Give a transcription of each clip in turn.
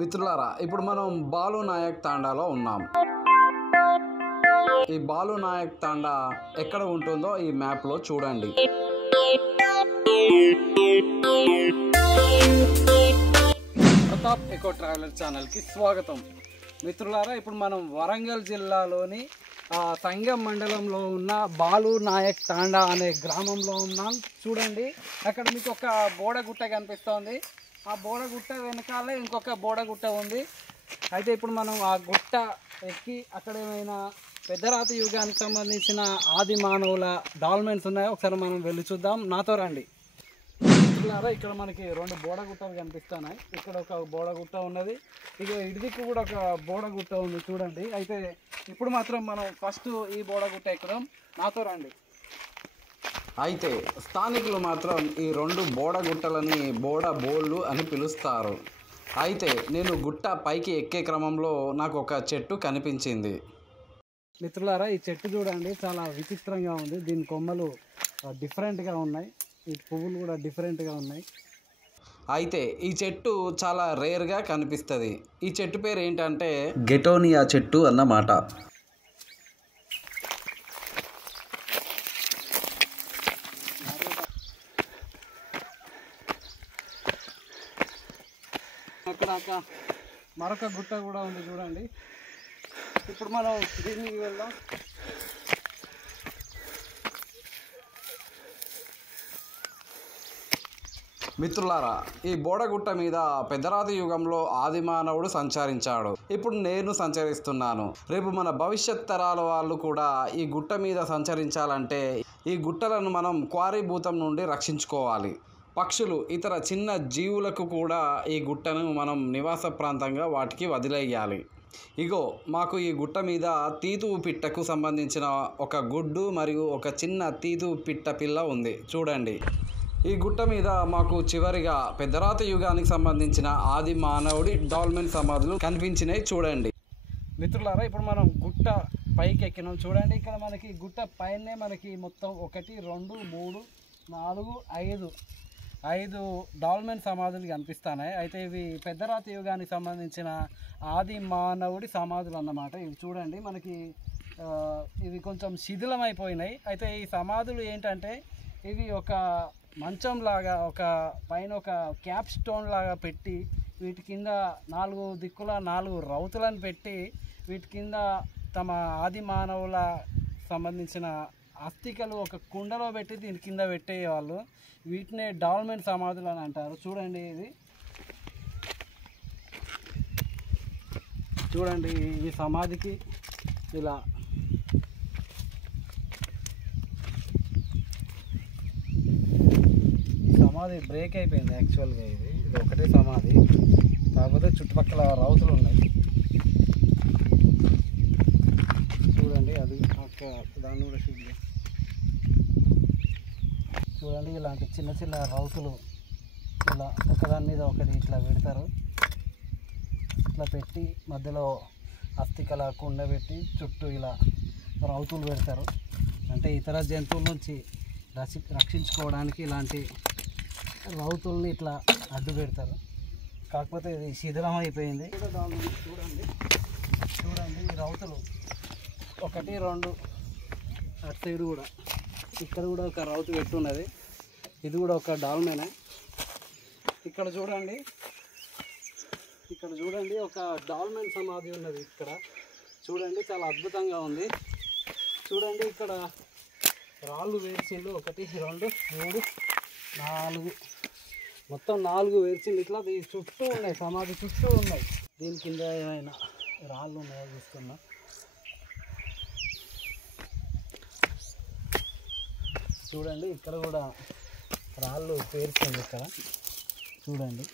మిత్రులారా, ఇప్పుడు మనం బాలు నాయక్ తాండాలో ఉన్నాం. ఈ బాలు నాయక్ తాండా ఎక్కడ ఉంటుందో ఈ మ్యాప్లో చూడండి. ప్రతాప్ ఎకో ట్రావెలర్ ఛానల్కి స్వాగతం. మిత్రులారా, ఇప్పుడు మనం వరంగల్ జిల్లాలోని సంగం మండలంలో ఉన్న బాలు నాయక్ తాండా అనే గ్రామంలో ఉన్నాం. చూడండి, అక్కడ మీకు ఒక బోడగుట్ట కనిపిస్తోంది. ఆ బోడగుట్ట వెనకాలే ఇంకొక బోడగుట్ట ఉంది. అయితే ఇప్పుడు మనం ఆ గుట్ట ఎక్కి అక్కడ ఏమైనా పెద్దరాతి యుగానికి సంబంధించిన ఆది మానవుల డాల్మెంట్స్ ఉన్నాయో ఒకసారి మనం వెళ్ళి చూద్దాం. నాతో రండి. మిత్రులారా, ఇక్కడ మనకి రెండు బోడగుట్టలు కనిపిస్తున్నాయి. ఇక్కడ ఒక బోడగుట్ట ఉన్నది, ఇక ఇడిదికి కూడా ఒక బోడగుట్ట ఉంది చూడండి. అయితే ఇప్పుడు మాత్రం మనం ఫస్ట్ ఈ బోడగుట్ట ఎక్కుదాం. నాతో రండి. అయితే స్థానికులు మాత్రం ఈ రెండు బోడగుట్టలని బోళ్ళు అని పిలుస్తారు. అయితే నేను గుట్ట పైకి ఎక్కే క్రమంలో నాకు ఒక చెట్టు కనిపించింది. మిత్రులారా, ఈ చెట్టు చూడండి, చాలా విచిత్రంగా ఉంది. దీని కొమ్మలు డిఫరెంట్గా ఉన్నాయి, ఈ పువ్వులు కూడా డిఫరెంట్గా ఉన్నాయి. అయితే ఈ చెట్టు చాలా రేర్గా కనిపిస్తుంది. ఈ చెట్టు పేరు ఏంటంటే గెటోనియా చెట్టు అన్నమాట. అక్కడ మరొక గుట్ట కూడా ఉంది చూడండి. ఇప్పుడు మనం దీనికి వెళ్దాం. మిత్రులారా, ఈ బోడగుట్ట మీద పెద్దరాతి యుగంలో ఆది మానవుడు సంచరించాడు. ఇప్పుడు నేను సంచరిస్తున్నాను. రేపు మన భవిష్యత్ తరాల వాళ్ళు కూడా ఈ గుట్ట మీద సంచరించాలంటే ఈ గుట్టలను మనం క్వారీభూతం నుండి రక్షించుకోవాలి. పక్షులు, ఇతర చిన్న జీవులకు కూడా ఈ గుట్టను మనం నివాస ప్రాంతంగా వాటికి వదిలేయాలి. ఇగో, మాకు ఈ గుట్ట మీద తీతువు పిట్టకు సంబంధించిన ఒక గుడ్డు మరియు ఒక చిన్న తీతువు పిట్ట పిల్ల ఉంది చూడండి. ఈ గుట్ట మీద మాకు చివరిగా పెద్దరాతి యుగానికి సంబంధించిన ఆది మానవుడి డాల్మెన్ సమాధులు కనిపించినాయి చూడండి. మిత్రులారా, ఇప్పుడు మనం గుట్ట పైకి ఎక్కినాం చూడండి. ఇక్కడ మనకి గుట్ట పైనే మనకి మొత్తం 1 2 3 4 5 డాల్మెన్ సమాధులు కనిపిస్తున్నాయి. అయితే ఇవి పెద్దరాతి యుగానికి సంబంధించిన ఆది మానవుడి సమాధులు అన్నమాట. ఇవి చూడండి, మనకి ఇవి కొంచెం శిథిలమైపోయినాయి. అయితే ఈ సమాధులు ఏంటంటే ఇవి ఒక మంచంలాగా, ఒక పైన ఒక క్యాప్ స్టోన్ లాగా పెట్టి వీటి కింద 4 దిక్కుల 4 రౌతులను పెట్టి వీటి కింద తమ ఆది మానవుల సంబంధించిన అస్థికలు ఒక కుండలో పెట్టి దీని కింద పెట్టేవాళ్ళు. వీటినే డాల్మెన్ సమాధులు అని అంటారు. చూడండి, ఇది చూడండి, ఈ సమాధికి ఇలా సమాధి బ్రేక్ అయిపోయింది. యాక్చువల్గా ఇది ఒకటే సమాధి, కాకపోతే చుట్టుపక్కల రౌతులు ఉన్నాయి చూడండి. అది దాన్ని కూడా చూడండి, ఇలాంటి చిన్న చిన్న రౌతులు ఇలా ఒకదాని మీద ఒకటి ఇట్లా పెడతారు. ఇట్లా పెట్టి మధ్యలో అస్థికల కుండ పెట్టి చుట్టూ ఇలా రౌతులు పెడతారు. అంటే ఇతర జంతువుల నుంచి రక్షించుకోవడానికి ఇలాంటి రౌతుల్ని ఇట్లా అడ్డు పెడతారు. కాకపోతే ఇది శిథిలం అయిపోయింది. చూడండి చూడండి, ఈ రౌతులు 1 2 అటు సైడ్ కూడా, ఇక్కడ కూడా ఒక రౌతు పెట్టున్నది. ఇది కూడా ఒక డాల్మెనే. ఇక్కడ చూడండి ఒక డాల్మెన్ సమాధి ఉన్నది. ఇక్కడ చూడండి, చాలా అద్భుతంగా ఉంది. చూడండి, ఇక్కడ రాళ్ళు వేర్చిండ్లు 1 2 3 4 మొత్తం 4 వేర్చిండ్లు. ఇట్లా చుట్టూ ఉన్నాయి, సమాధి చుట్టూ ఉన్నాయి. దీని కింద ఏమైనా రాళ్ళు ఉన్నాయో చూస్తున్నా. చూడండి, ఇక్కడ కూడా రాళ్ళు పేర్చింది. ఇక్కడ చూడండి,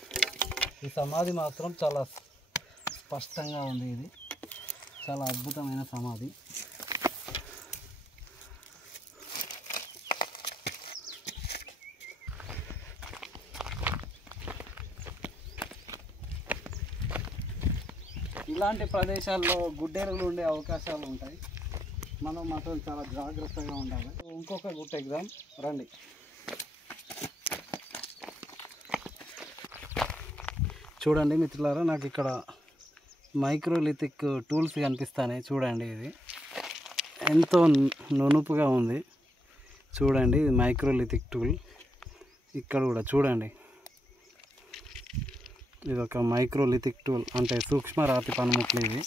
ఈ సమాధి మాత్రం చాలా స్పష్టంగా ఉంది. ఇది చాలా అద్భుతమైన సమాధి. ఇలాంటి ప్రదేశాల్లో గుడ్డెరువులు ఉండే అవకాశాలు ఉంటాయి. మనం మాత్రం చాలా జాగ్రత్తగా ఉండాలి. ఇంకొక గుట్ట ఎగ్జామ్ రండి. చూడండి మిత్రులారా, నాకు ఇక్కడ మైక్రోలిథిక్ టూల్స్ కనిపిస్తాయి. చూడండి, ఇది ఎంతో నునుపుగా ఉంది. చూడండి, ఇది మైక్రోలిథిక్ టూల్. ఇక్కడ కూడా చూడండి, ఇది ఒక మైక్రోలిథిక్ టూల్, అంటే సూక్ష్మ రాతి పనిముట్లు. ఇవి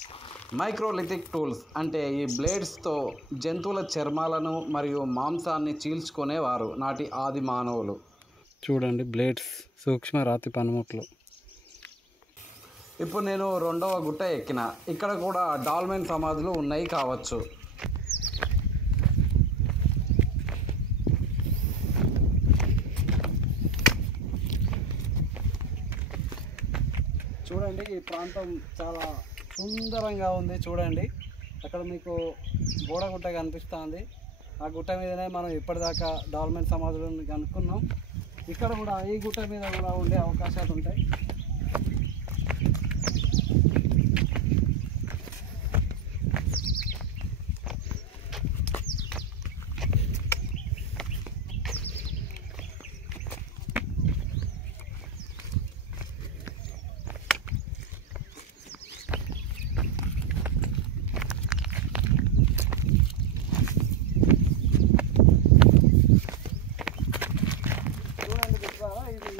మైక్రోలిథిక్ టూల్స్ అంటే ఈ బ్లేడ్స్తో జంతువుల చర్మాలను మరియు మాంసాన్ని చీల్చుకునేవారు నాటి ఆది మానవులు. చూడండి, బ్లేడ్స్, సూక్ష్మ రాతి పనిముట్లు. ఇప్పుడు నేను 2వ గుట్ట ఎక్కిన. ఇక్కడ కూడా డాల్మెన్ సమాధులు ఉన్నాయి కావచ్చు. చూడండి, ఈ ప్రాంతం చాలా సుందరంగా ఉంది. చూడండి, అక్కడ మీకు బోడగుట్ట కనిపిస్తుంది. ఆ గుట్ట మీదనే మనం ఇప్పటిదాకా డాల్మెన్ సమాధులను కనుక్కున్నాం. ఇక్కడ కూడా ఈ గుట్ట మీద కూడా ఉండే అవకాశాలు ఉంటాయి. ఇది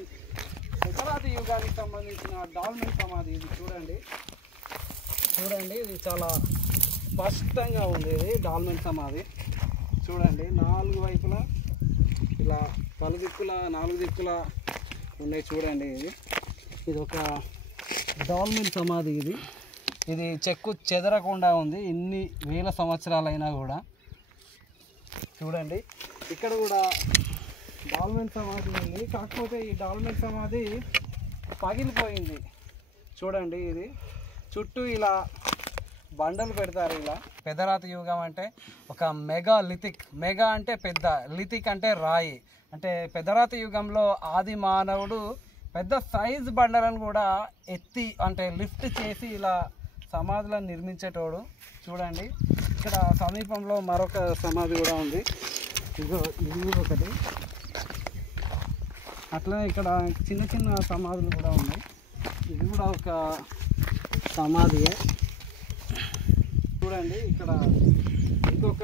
పెద్దరాతి యుగానికి సంబంధించిన డాల్మెన్ సమాధి. ఇది చూడండి, ఇది చాలా స్పష్టంగా ఉంది. ఇది డాల్మెన్ సమాధి. చూడండి, 4 వైపులా ఇలా నాలుగు దిక్కుల ఉన్నాయి. చూడండి, ఇది ఒక డాల్మెన్ సమాధి. ఇది చెక్కు చెదరకుండా ఉంది ఇన్ని వేల సంవత్సరాలైనా కూడా. చూడండి, ఇక్కడ కూడా డాల్మెన్ సమాధి ఉంది. కాకపోతే ఈ డాల్మెన్ సమాధి పగిలిపోయింది. చూడండి, ఇది చుట్టూ ఇలా బండలు పెడతారు. ఇలా పెద్దరాతి యుగం అంటే ఒక మెగాలిథిక్. మెగా అంటే పెద్ద, లిథిక్ అంటే రాయి. అంటే పెద్దరాతి యుగంలో ఆది మానవుడు పెద్ద సైజు బండలను కూడా ఎత్తి, అంటే లిఫ్ట్ చేసి ఇలా సమాధులను నిర్మించేటోడు. చూడండి, ఇక్కడ సమీపంలో మరొక సమాధి కూడా ఉంది. ఇది కూడా ఒకటి. అట్లా ఇక్కడ చిన్న చిన్న సమాధులు కూడా ఉన్నాయి. ఇది కూడా ఒక సమాధియే. చూడండి, ఇక్కడ ఇంకొక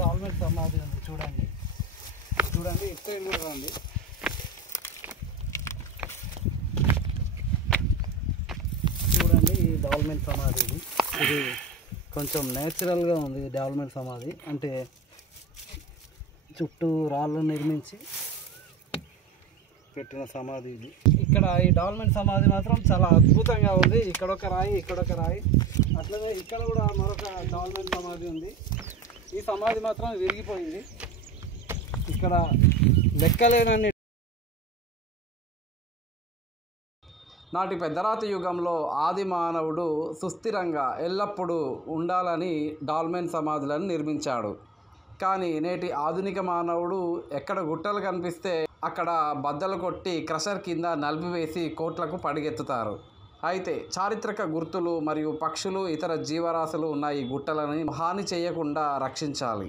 డాల్మెన్ సమాధి ఉంది. చూడండి, ఇక్కడ కూడా ఉంది. చూడండి, ఈ డాల్మెన్ సమాధి. ఇది కొంచెం నేచురల్గా ఉంది. డాల్మెన్ సమాధి అంటే చుట్టూ రాళ్ళు నిర్మించి పెట్టిన సమాధి ఇది. ఇక్కడ ఈ డాల్మెన్ సమాధి మాత్రం చాలా అద్భుతంగా ఉంది. ఇక్కడ ఒక రాయి. అట్లనే ఇక్కడ కూడా మరొక డాల్మెన్ సమాధి ఉంది. ఈ సమాధి మాత్రం విరిగిపోయింది. ఇక్కడ లెక్కలేనన్ని. నాటి పెద్దరాతి యుగంలో ఆది మానవుడు సుస్థిరంగా ఎల్లప్పుడూ ఉండాలని డాల్మెన్ సమాధులను నిర్మించాడు. కానీ నేటి ఆధునిక మానవుడు ఎక్కడ గుట్టలు కనిపిస్తే అక్కడ బద్దలు కొట్టి క్రషర్ కింద నలిపివేసి కోట్లకు పడిగెత్తుతారు. అయితే చారిత్రక గుర్తులు మరియు పక్షులు, ఇతర జీవరాశులు ఉన్న ఈ గుట్టలని హాని చేయకుండా రక్షించాలి.